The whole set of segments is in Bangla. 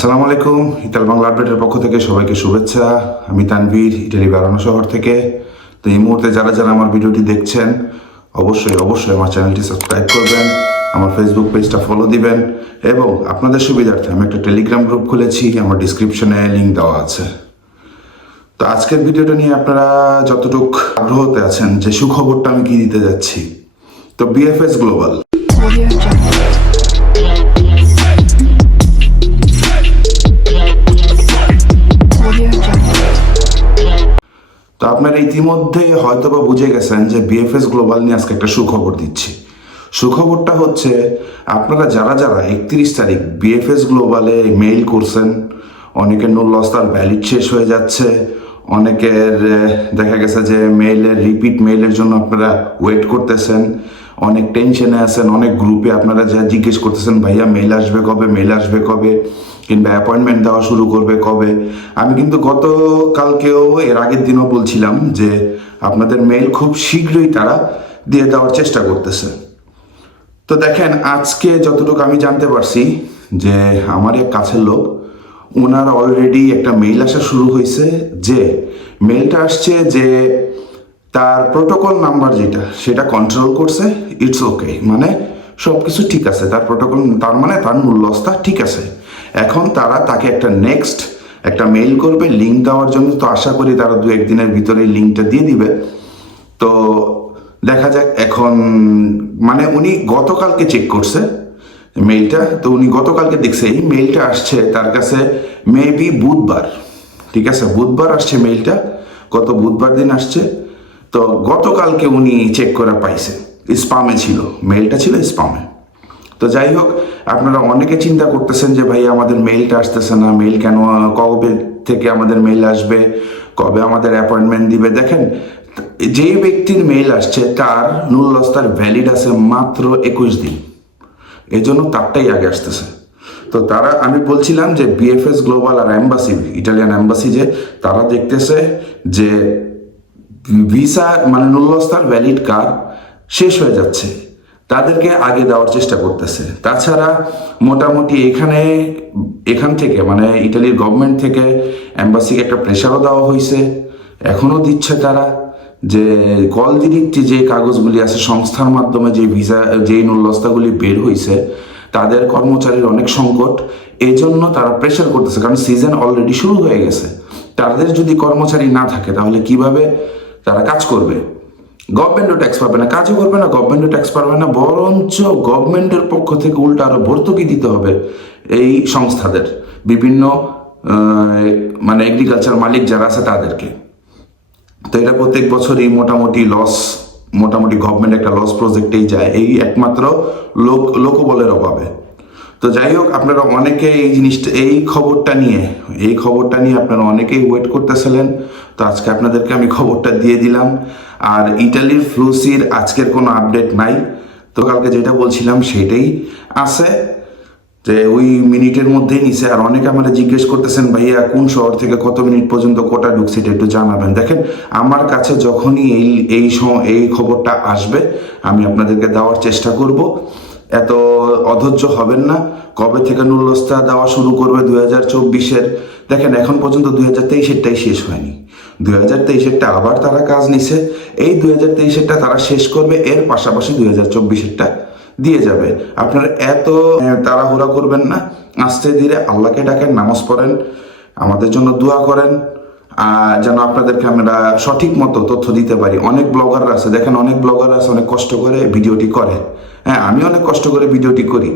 আসসালামু আলাইকুম। ইতাল বাংলা আপডেটের পক্ষ থেকে সবাইকে শুভেচ্ছা। আমি তানভীর, ইটালি বারানো শহর থেকে। তো এই মুহূর্তে যারা যারা আমার ভিডিওটি দেখছেন অবশ্যই আমার চ্যানেলটি সাবস্ক্রাইব করবেন, আমার ফেসবুক পেজটা ফলো দিবেন এবং আপনাদের সুবিধার্থে আমি একটা টেলিগ্রাম গ্রুপ খুলেছি, আমার ডিসক্রিপশনে লিঙ্ক দেওয়া আছে। তো আজকের ভিডিওটা নিয়ে আপনারা যতটুকু আগ্রহতে আছেন যে সুখবরটা আমি কি দিতে যাচ্ছি, তো বিএফএস গ্লোবাল তো আপনারা ইতিমধ্যে হয়তো বা বুঝে গেছেন যে বিএফএস গ্লোবাল নিয়ে আজকে একটা সুখবর দিচ্ছি। সুখবরটা হচ্ছে আপনারা যারা যারা 31 তারিখ বিএফএস গ্লোবালে মেইল করছেন, অনেকের নো লস তার ভ্যালিড শেষ হয়ে যাচ্ছে, অনেকের দেখা গেছে যে রিপিট মেইলের জন্য আপনারা ওয়েট করতেছেন, অনেক টেনশনে আছেন, অনেক গ্রুপে আপনারা যা জিজ্ঞেস করতেছেন ভাইয়া মেইল আসবে কবে কিংবা অ্যাপয়েন্টমেন্ট দেওয়া শুরু করবে কবে। আমি কিন্তু গতকালকেও এর আগের দিনও বলছিলাম যে আপনাদের মেইল খুব শীঘ্রই তারা দিয়ে দেওয়ার চেষ্টা করতেছে। তো দেখেন, আজকে যতটুকু আমি জানতে পারছি যে আমার এক কাছের লোক, ওনার অলরেডি একটা মেইল আসা শুরু হয়েছে, যে মেইলটা আসছে যে তার প্রোটোকল নাম্বার যেটা সেটা কন্ট্রোল করছে, ইটস ওকে, মানে সব কিছু ঠিক আছে, তার প্রোটোকল তার মানে তার মূল্যস্তা ঠিক আছে। এখন তারা তাকে একটা মেইল করবে লিঙ্ক দেওয়ার জন্য। তো আশা করি তারা 2-1 দিনের ভিতরে লিঙ্কটা দিয়ে দিবে। তো দেখা যাক এখন, মানে উনি গতকালকে চেক করছে মেইলটা, তো উনি গতকালকে দেখছে এই মেইলটা আসছে তার কাছে মেবি বুধবার, ঠিক আছে, বুধবার আসছে মেইলটা, গত বুধবার দিন আসছে। তো গতকালকে উনি চেক করে পাইছে, স্পামে ছিল মেইলটা, ছিল স্পামে। তো যাই হোক, আপনারা অনেকে চিন্তা করতেছেন যে ভাই আমাদের মেইলটা আসতেছে না, মেইল কেন, কবে থেকে আমাদের মেইল আসবে, কবে আমাদের অ্যাপয়েন্টমেন্ট দিবে। দেখেন, যেই ব্যক্তির মেইল আসছে তার নুল্লস্তার ভ্যালিড আছে মাত্র 21 দিন, এই জন্য তারটাই আগে আসতেছে। তো তারা, আমি বলছিলাম যে বিএফএস গ্লোবাল আর এম্বাসি, ইটালিয়ান এম্বাসি, যে তারা দেখতেছে যে ভিসা মানে নুল্লস্তার ভ্যালিড কার্ড শেষ হয়ে যাচ্ছে, তাদেরকে আগে দেওয়ার চেষ্টা করতেছে। তাছাড়া মোটামুটি এখান থেকে মানে ইটালির গভর্নমেন্ট থেকে এম্বাসিকে একটা প্রেশারও দেওয়া হয়েছে, এখনও দিচ্ছে তারা, যে কল দিরিক্তি যে কাগজগুলি আছে সংস্থার মাধ্যমে যে ভিসা, যেই নুল্লস্তাগুলি বের হয়েছে, তাদের কর্মচারীর অনেক সংকট, এই জন্য তারা প্রেশার করতেছে। কারণ সিজন অলরেডি শুরু হয়ে গেছে, তাদের যদি কর্মচারী না থাকে তাহলে কিভাবে তারা কাজ করবে? গভর্নমেন্টও ট্যাক্স পাবে না, কাজও করবে না, গভর্নমেন্টও ট্যাক্স পাবে না, বরঞ্চ গভর্নমেন্টের পক্ষ থেকে উল্টা আরো ভর্তুকি দিতে হবে এই সংস্থাদের, বিভিন্ন মানে এগ্রিকালচার মালিক যারা আছে তাদেরকে। তো এটা প্রত্যেক বছরই মোটামুটি গভর্নমেন্ট একটা লস প্রজেক্টেই যায়, এই একমাত্র লোকবলের অভাবে। তো যাই হোক, আপনারা অনেকে এই খবরটা নিয়ে আপনারা অনেকেই ওয়েট করতেছিলেন। তো আজকে আপনাদেরকে আমি খবরটা দিয়ে দিলাম। আর ইটালির ফ্লুসির আজকের কোনো আপডেট নাই, তো কালকে যেটা বলছিলাম সেটাই আছে, যে ওই মিনিটের মধ্যেই নিছে। আর অনেকে আমাদের জিজ্ঞেস করতেছেন ভাইয়া কোন শহর থেকে কত মিনিট পর্যন্ত কোটা ঢুকছে, এটা একটু জানাবেন। দেখেন, আমার কাছে যখনই এই খবরটা আসবে আমি আপনাদেরকে দেওয়ার চেষ্টা করব, এত অধৈর্য হবেন না। কবে থেকে নুল্লস্তা দেওয়া শুরু করবে 2024-এর, দেখেন এখন পর্যন্ত 2023-এরটাই শেষ হয়নি, 2023-এরটা আবার তারা কাজ নিছে, এই 2023-এরটা তারা শেষ করবে, এর পাশাপাশি 2024-এরটা দিয়ে যাবে। আপনারা এত তাড়াহুড়া করবেন না, আস্তে ধীরে আল্লাহকে ডাকেন, নামাজ পড়েন, আমাদের জন্য দোয়া করেন, যেন আপনাদেরকে আমরা সঠিক মতো তথ্য দিতে পারি। অনেক ব্লগাররা আছে, দেখেন অনেক ব্লগাররা আছে অনেক কষ্ট করে ভিডিওটি করে, হ্যাঁ আমি অনেক কষ্ট করে ভিডিওটি করি,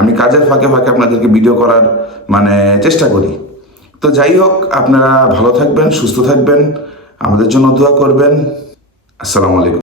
আমি কাজের ফাঁকে ফাঁকে আপনাদেরকে ভিডিও করার মানে চেষ্টা করি। তো যাই হোক, আপনারা ভালো থাকবেন, সুস্থ থাকবেন, আমাদের জন্য দোয়া করবেন। আসসালামু আলাইকুম।